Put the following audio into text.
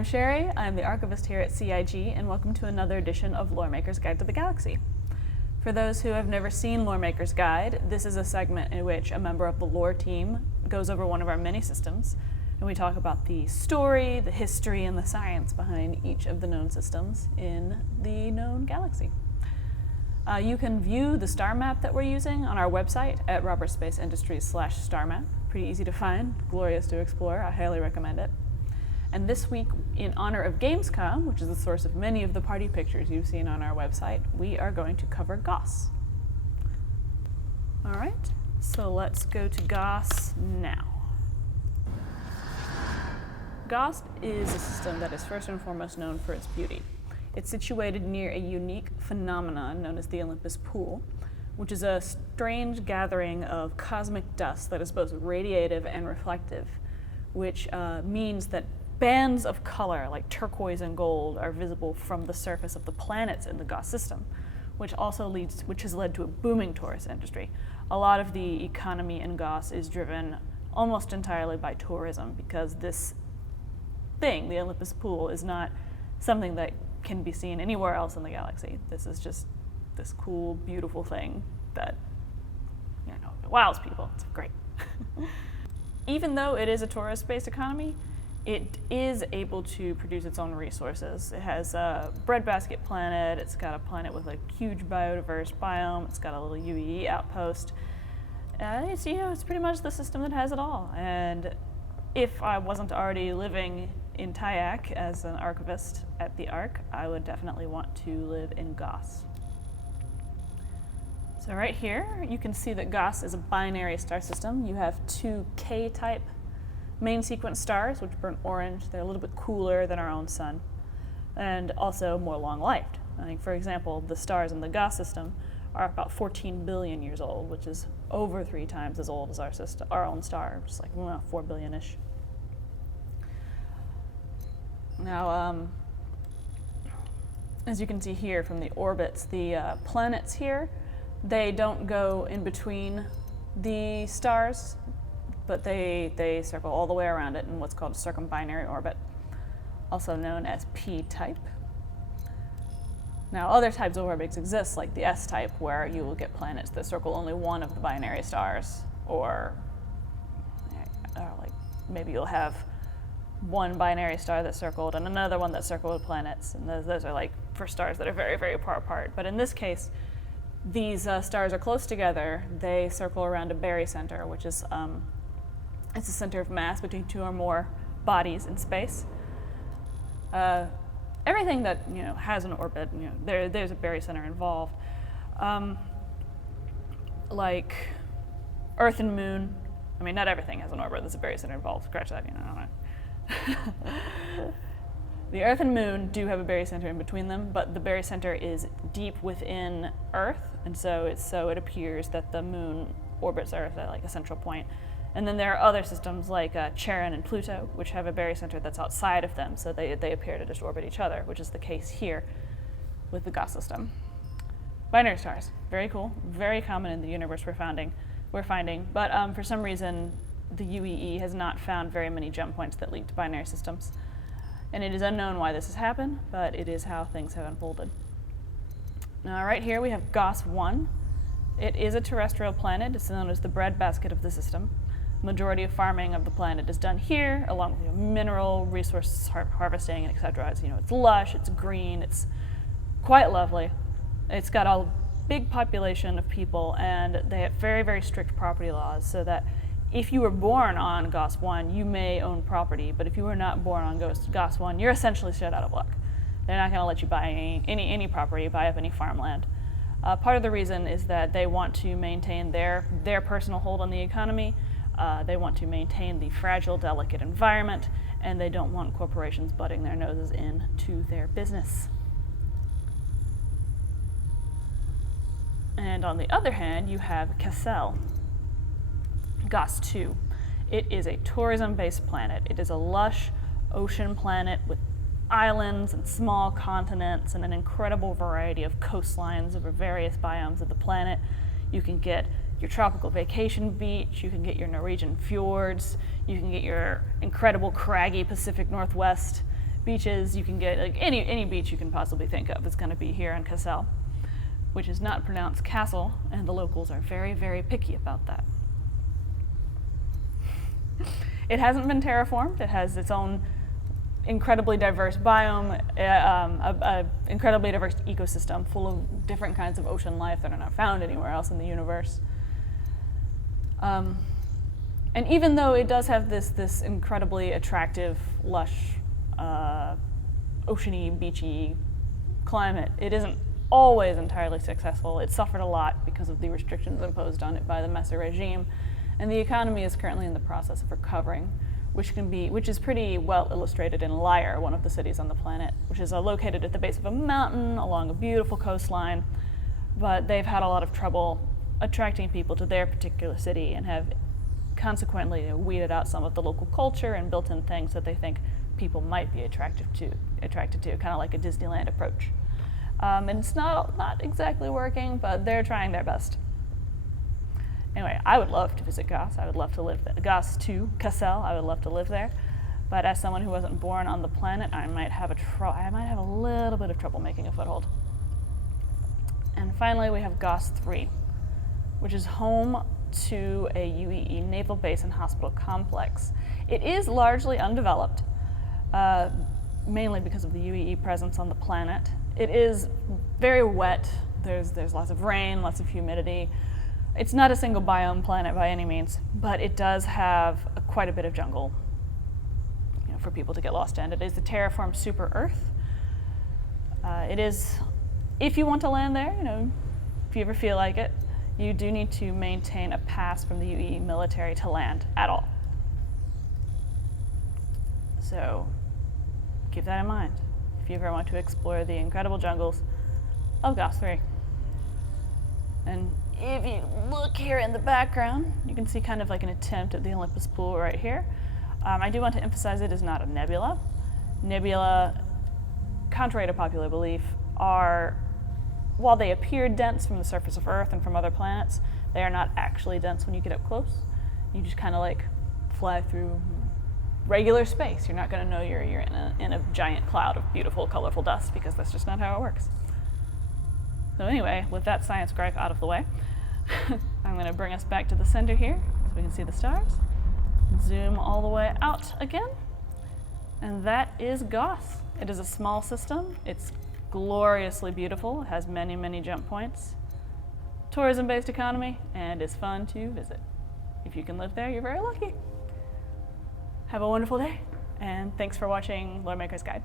I'm Cherie, I'm the Archivist here at CIG, and welcome to another edition of Loremaker's Guide to the Galaxy. For those who have never seen Loremaker's Guide, this is a segment in which a member of the Lore Team goes over one of our many systems, and we talk about the story, the history, and the science behind each of the known systems in the known galaxy. You can view the star map that we're using on our website at robertspaceindustries/star map. Pretty easy to find, glorious to explore, I highly recommend it. And this week, in honor of Gamescom, which is the source of many of the party pictures you've seen on our website, we are going to cover Goss. All right, so let's go to Goss now. Goss is a system that is first and foremost known for its beauty. It's situated near a unique phenomenon known as the Olympus Pool, which is a strange gathering of cosmic dust that is both radiative and reflective, which means that bands of color like turquoise and gold are visible from the surface of the planets in the Goss system, which has led to a booming tourist industry. A lot of the economy in Goss is driven almost entirely by tourism because this thing, the Olympus Pool, is not something that can be seen anywhere else in the galaxy. This is just this cool, beautiful thing that, wows people. It's great. Even though it is a tourist-based economy, it is able to produce its own resources. It has a breadbasket planet, it's got a planet with a huge biodiverse biome, it's got a little UEE outpost. It's pretty much the system that has it all. And if I wasn't already living in Tyak as an archivist at the Ark, I would definitely want to live in Goss. So right here, you can see that Goss is a binary star system. You have two K-type main sequence stars, which burn orange. They're a little bit cooler than our own sun, and also more long-lived. For example, the stars in the Goss system are about 14 billion years old, which is over 3 times as old as our own star, just like 4 billion-ish. Now, as you can see here from the orbits, the planets here, they don't go in between the stars, but they circle all the way around it in what's called a circumbinary orbit, also known as P-type. Now, other types of orbits exist, like the S-type, where you will get planets that circle only one of the binary stars, or like maybe you'll have one binary star that's circled and another one that's circled with planets, and those are like for stars that are very, very far apart. But in this case, these stars are close together. They circle around a barycenter, which is it's a center of mass between 2 or more bodies in space. Everything that has an orbit, there's a barycenter involved. Like Earth and Moon. Not everything has an orbit. There's a barycenter involved. Scratch that. I don't know. The Earth and Moon do have a barycenter in between them, but the barycenter is deep within Earth, and so it appears that the Moon orbits Earth at like a central point. And then there are other systems like Charon and Pluto, which have a barycenter that's outside of them, so they appear to just orbit each other, which is the case here with the Goss system. Binary stars, very cool, very common in the universe we're finding, but for some reason the UEE has not found very many jump points that lead to binary systems. And it is unknown why this has happened, but it is how things have unfolded. Now right here we have Goss 1. It is a terrestrial planet. It's known as the breadbasket of the system. Majority of farming of the planet is done here, along with mineral resource harvesting, and etc. It's lush, it's green, it's quite lovely. It's got a big population of people, and they have very, very strict property laws, so that if you were born on Goss 1, you may own property, but if you were not born on Goss 1, you're essentially shit out of luck. They're not going to let you buy any property, buy up any farmland. Part of the reason is that they want to maintain their personal hold on the economy. They want to maintain the fragile, delicate environment, and they don't want corporations butting their noses into their business. And on the other hand, you have Cassel, Goss 2. It is a tourism-based planet. It is a lush ocean planet with islands and small continents and an incredible variety of coastlines over various biomes of the planet. You can get your tropical vacation beach, you can get your Norwegian fjords, you can get your incredible craggy Pacific Northwest beaches. You can get like any beach you can possibly think of is going to be here in Cassel, which is not pronounced castle, and the locals are very, very picky about that. It hasn't been terraformed. It has its own incredibly diverse biome, incredibly diverse ecosystem full of different kinds of ocean life that are not found anywhere else in the universe. And even though it does have this incredibly attractive, lush, oceany, beachy climate, it isn't always entirely successful. It suffered a lot because of the restrictions imposed on it by the Messer regime, and the economy is currently in the process of recovering, which is pretty well illustrated in Lyre, one of the cities on the planet, which is located at the base of a mountain along a beautiful coastline, but they've had a lot of trouble attracting people to their particular city and have consequently weeded out some of the local culture and built in things that they think people might be attracted to, kind of like a Disneyland approach. And it's not exactly working, but they're trying their best. Anyway, I would love to visit Goss. I would love to live there. Goss to Cassel. I would love to live there. But as someone who wasn't born on the planet, I might have a little bit of trouble making a foothold. And finally, we have Goss 3, which is home to a UEE naval base and hospital complex. It is largely undeveloped, mainly because of the UEE presence on the planet. It is very wet. There's lots of rain, lots of humidity. It's not a single biome planet by any means, but it does have quite a bit of jungle, for people to get lost in. It is the terraformed super Earth. It is, if you want to land there, if you ever feel like it, you do need to maintain a pass from the UEE military to land at all. So keep that in mind if you ever want to explore the incredible jungles of Goss 3. And if you look here in the background, you can see kind of like an attempt at the Olympus pool right here. I do want to emphasize it is not a nebula. Nebula, contrary to popular belief, while they appear dense from the surface of Earth and from other planets, they are not actually dense when you get up close. You just kind of like fly through regular space. You're not going to know you're in a giant cloud of beautiful, colorful dust, because that's just not how it works. So anyway, with that science gripe out of the way, I'm going to bring us back to the center here so we can see the stars. Zoom all the way out again. And that is Goss. It is a small system. It's gloriously beautiful. It has many, many jump points. Tourism-based economy, and is fun to visit. If you can live there, you're very lucky. Have a wonderful day, and thanks for watching Loremaker's Guide.